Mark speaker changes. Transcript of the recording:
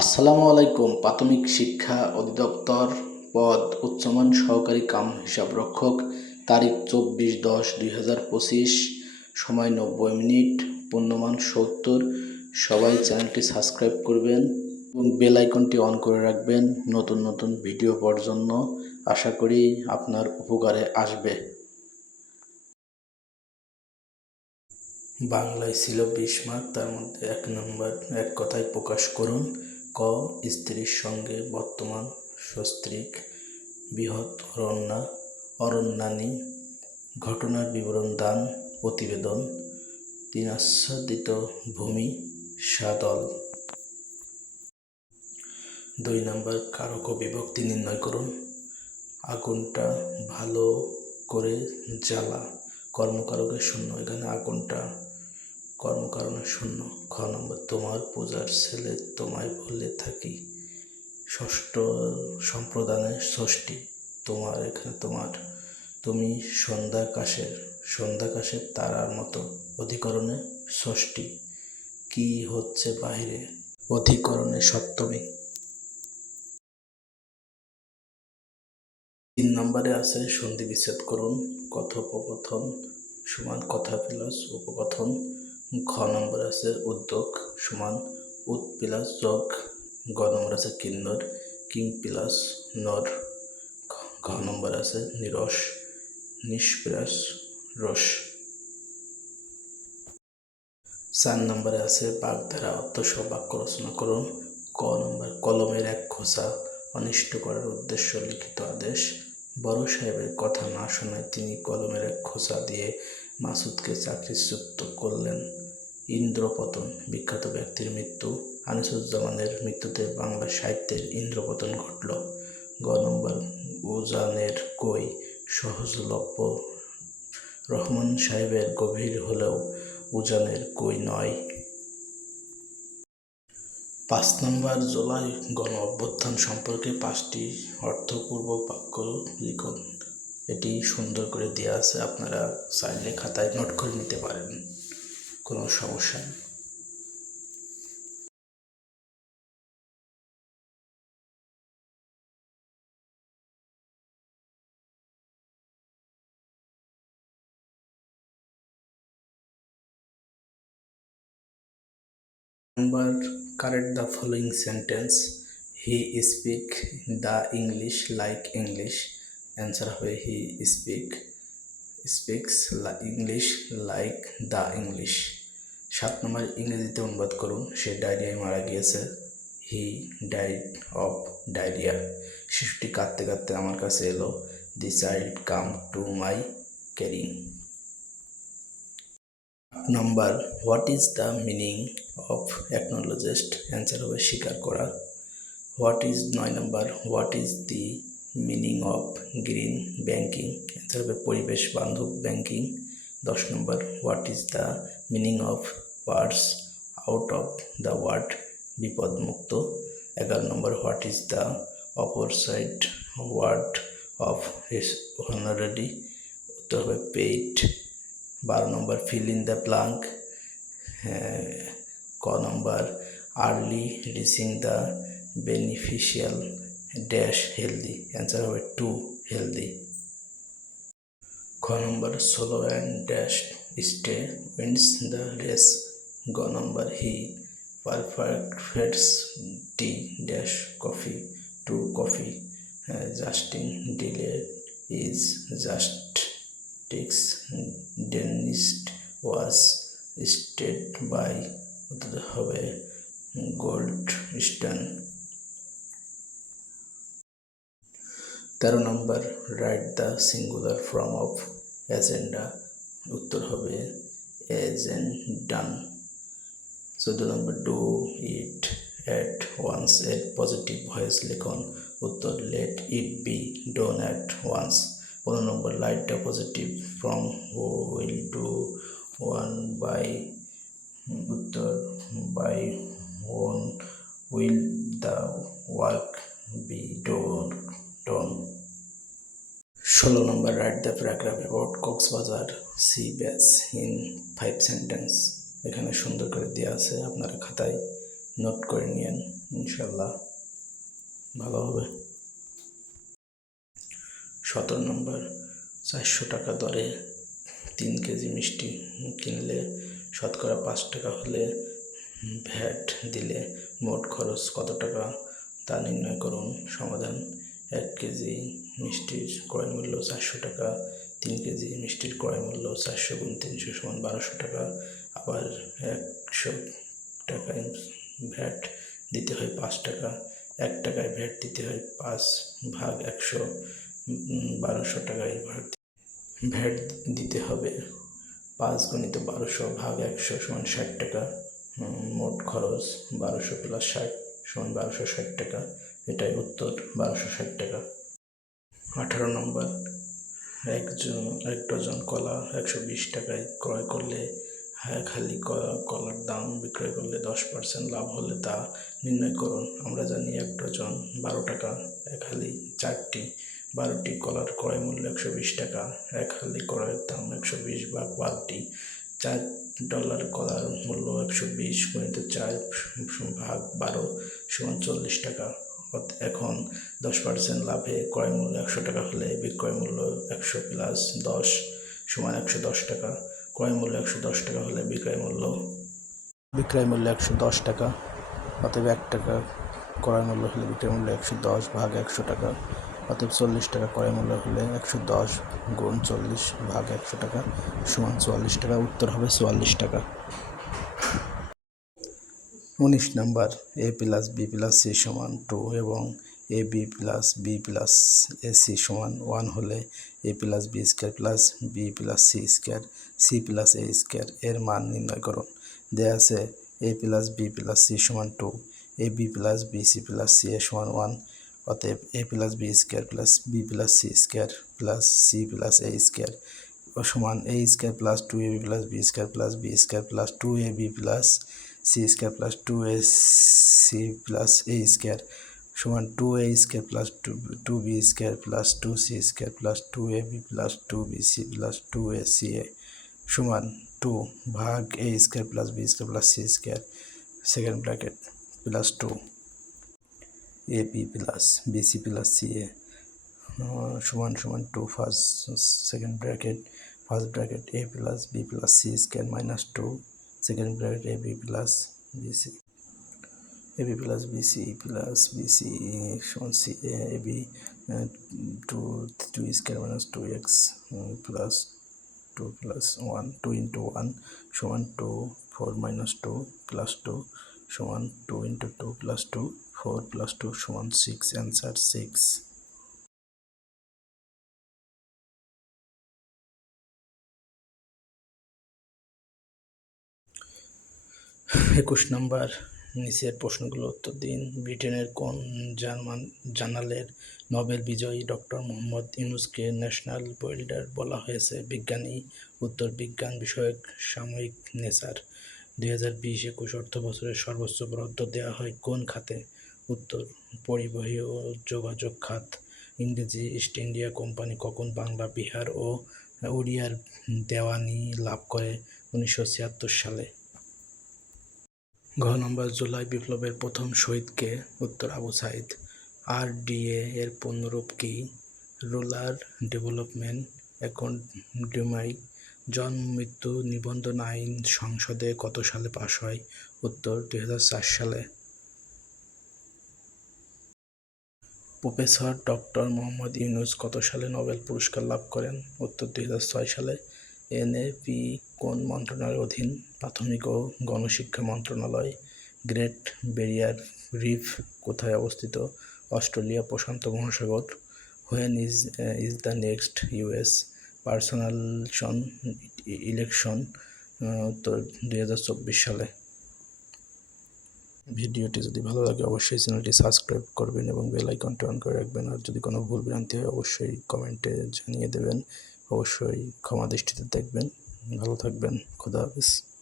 Speaker 1: আসসালামু আলাইকুম, প্রাথমিক শিক্ষা অধিদপ্তর পদ উচ্চমান সহকারী কাম হিসাবরক্ষক তারিখ চব্বিশ দশ দুই হাজার পঁচিশ, সময় নব্বই মিনিট, পূর্ণমান সত্তর। সবাই চ্যানেলটি সাবস্ক্রাইব করবেন এবং বেল আইকনটি অন করে রাখবেন নতুন নতুন ভিডিও পাওয়ার জন্য। আশা করি আপনার উপকারে আসবে। বাংলায় ছিল বিশ মার্ক, তার মধ্যে এক নম্বর এক কথায় প্রকাশ করুন। ক স্ত্রীর সঙ্গে বর্তমান সস্ত্রীক বৃহৎ অরণ্যা, অরণ্যানী ঘটনার বিবরণ দান, প্রতিবেদন তিন আচ্ছাদিত ভূমি, সাদল। দুই নম্বর, কারক বিভক্তি নির্ণয় করুন। আগুনটা ভালো করে জ্বালা। কর্মকারকের শূন্য। এখানে আগুনটা কর্মকারণের শূন্য। খ নম্বর, তোমার পূজার ছেলে তোমায় বলে থাকি। ষষ্ঠ সম্প্রদানের ষষ্ঠী, তোমার এখানে তোমার, তুমি সন্ধ্যাকাশের সন্ধ্যাকাশের তারার মতো অধিকরণে ষষ্ঠী। কি হচ্ছে বাইরে অধিকরণে সপ্তমী। তিন নম্বরে আছে সন্ধি বিচ্ছেদ করুন, কথোপকথন সমান কথা প্লাস উপকথন। ঘ নম্বর আছে উদ্যোগ সমান উদ প্লাস যোগ, গ নম্বর আছে কিন্নর, কিং প্লাস নর। ঘ নম্বর আছে নিরস, নিষ্প্রাস, রস। চার নম্বরে আছে বাগধারা, অর্থ সহ বাক্য রচনা করুন। ক নম্বর, কলমের এক খোসা, অনিষ্ট করার উদ্দেশ্য লিখিত আদেশ। বড় সাহেবের কথা না শোনায় তিনি কলমের এক খোসা দিয়ে মাসুদকে চাকরিচ্যুত করলেন। ইন্দ্রপতন, বিখ্যাত ব্যক্তির মৃত্যু, আনিসুজ্জামানের মৃত্যুতে বাংলা সাহিত্যের ইন্দ্রপতন ঘটল। গ নম্বর, উজানের কই, সহজলভ্য। রহমান সাহেবের গভীর হলেও উজানের কই নয়। পাঁচ নম্বর, জুলাই গণ অভ্যুত্থান সম্পর্কে পাঁচটি অর্থপূর্ব বাক্য লিখুন। এটি সুন্দর করে দেওয়া আছে, আপনারা চাইলে খাতায় নোট করে নিতে পারেন। কোনো সমস্যা নেই Number correct the following sentence. He speak the English like English. Answer হবে he speak speaks li- English like the English. সাত নম্বর ইংরেজিতে অনুবাদ করুন, সে ডায়রিয়ায় মারা গিয়েছে। He died of diarrhoea. শিশুটি কাঁদতে কাঁদতে আমার কাছে এলো, the child come to my caring. Number, what is the meaning of acknowledged? Answer হবে, স্বীকার করা। হোয়াট ইজ, নয় number, what is the meaning of green banking? Answer হবে, পরিবেশ বান্ধব ব্যাংকিং। দশ number, what is the meaning of words out of the word বিপদমুক্ত। এগারো number what is the opposite word of honorary উত্তর হবে paid বারো number fill in the blank ক number early rising the beneficial dash healthy answer হবে to healthy খ number slow and dash stay wins the race গ number he perfect perfects tea dash coffee to coffee justice delay is justice denied was stayed by হবে gold স্টান তেরো number write the singular form of agenda উত্তর হবে agendum চোদ্দ number do it at once এর positive voice লিখুন। উত্তর let it be done at once পনেরো number light the positive from will to one by উত্তর by on will the work be done done ষোলো number write the paragraph about Cox's Bazar C batch in five sentence এখানে সুন্দর করে দেওয়া আছে, আপনারা খাতায় নোট করে নিয়েন ইনশাল্লাহ ভালো হবে। সতেরো নম্বর, চারশো টাকা দরে তিন কেজি মিষ্টি কিনলে, শতকরা পাঁচ টাকা হলে ভ্যাট দিলে মোট খরচ কত টাকা তা নির্ণয় করুন। সমাধান, এক কেজি মিষ্টির ক্রয় মূল্য চারশো টাকা, তিন কেজি মিষ্টির ক্রয় মূল্য চারশো গুণ তিনশো সমান বারোশো টাকা আবার একশো টাকায় ভ্যাট দিতে হয়, পাঁচ টাকা। এক টাকায় ভ্যাট দিতে হয়, পাঁচ ভাগ একশো বারোশো টাকায় ভ্যাট ভ্যাট দিতে হবে। পাঁচ গণিত বারোশো ভাগ একশো সমান ষাট টাকা মোট খরচ বারোশো প্লাস ষাট সমান বারোশো ষাট টাকা। এটাই উত্তর, বারোশো ষাট টাকা। আঠারো নম্বর একজন এক ডজন কলা একশো বিশ টাকায় ক্রয় করলে খালি ক- কলার দাম বিক্রয় করলে দশ পার্সেন্ট লাভ হলে তা নির্ণয় করুন। আমরা জানি এক ডজন বারো টাকা, এক হালি চারটি, বারোটি কলার ক্রয় মূল্য একশো বিশ টাকা, এক হালি ক্রয়ের দাম একশো বিশ ভাগ বারোটি চার ডলার কলার মূল্য একশো বিশ গণিত চার ভাগ বারো সমান চল্লিশ টাকা। এখন দশ পার্সেন্ট লাভে ক্রয় মূল্য একশো টাকা হলে বিক্রয় মূল্য একশো প্লাস দশ সমান একশো দশ টাকা। ক্রয় মূল্য একশো দশ টাকা হলে বিক্রয় মূল্য। বিক্রয় মূল্য একশো দশ টাকা, অতএব এক টাকা ক্রয় মূল্য হলে বিক্রয় মূল্য একশো দশ ভাগ একশো টাকা, অতএব চল্লিশ টাকা ক্রয় মূল্য হলে একশো দশ গুণ চল্লিশ ভাগ একশো টাকা সমান চুয়াল্লিশ টাকা, উত্তর হবে চুয়াল্লিশ টাকা। উনিশ number, A plus B plus C সমান টু এবং A B plus B plus A C সমান ওয়ান হলে A plus B square plus B plus C square C plus A square এর মান নির্ণয় করুন। দেয়া আছে A plus B plus C সমান two, A B plus B C plus C A সমান ওয়ান, অতএব A plus B square plus B plus C square plus C plus A square সমান A square plus two A B plus B square plus B square plus two A B plus C square plus two A C plus A square সমান two A square plus two two B square plus two C square plus two A B plus two B C plus two A C A সমান two ভাগ A square plus B square plus C square second bracket plus two A B plus B C plus C A সমান সমান two first second bracket first bracket A plus B plus C square minus two second bracket A B plus B C A B plus B C plus B C সমান C A B two two square minus two X plus two plus one two into one সমান two four minus two plus two সমান two into two plus two four plus two সমান six answer six একুশ number নিচের প্রশ্নগুলো উত্তর দিন। ব্রিটেনের কোন জার্মান জার্নালের নোবেল বিজয়ী ডক্টর মোহাম্মদ ইউনুসকে ন্যাশনাল বিল্ডার বলা হয়েছে? বিজ্ঞানী, উত্তর বিজ্ঞান বিষয়ক, সাময়িক নেচার। দুই হাজার বিশ একুশ অর্থ বছরের সর্বোচ্চ বরাদ্দ দেওয়া হয় কোন খাতে? উত্তর, পরিবহী ও যোগাযোগ খাত। ইংরেজি, ইস্ট ইন্ডিয়া কোম্পানি কখন বাংলা, বিহার ও ওড়িয়ার দেওয়ানি লাভ করে? উনিশশো ছিয়াত্তর সালে। ঘ নম্বর জুলাই বিপ্লবের প্রথম শহীদকে উত্তর আবু সাইদ আর ডিএ এর পূর্ণরূপ কি? রুরাল ডেভেলপমেন্ট একাডেমি জন্ম, মৃত্যু, নিবন্ধন আইন সংসদে কত সালে পাশ হয়? উত্তর দু হাজার চার সালে। প্রফেসর ডক্টর মোহাম্মদ ইউনুস কত সালে নোবেল পুরস্কার লাভ করেন? উত্তর দু হাজার ছয় সালে। এনএপি কোন মন্ত্রণালয়ের অধীন? প্রাথমিক ও গণশিক্ষা মন্ত্রণালয়, গ্রেট ব্যারিয়ার রিফ কোথায় অবস্থিত? অস্ট্রেলিয়া, প্রশান্ত মহাসাগর। When is is the next US পার্সোনালশন election উত্তর দুই হাজার চব্বিশ সালে। ভিডিওটি যদি ভালো লাগে অবশ্যই চ্যানেলটি সাবস্ক্রাইব করবেন এবং বেল আইকনটি অন করে রাখবেন। আর যদি কোনো ভুল ভ্রান্তি হয়, অবশ্যই কমেন্টে জানিয়ে দেবেন। অবশ্যই ক্ষমা দৃষ্টিতে দেখবেন। ভালো থাকবেন। খুদা হাফিজ।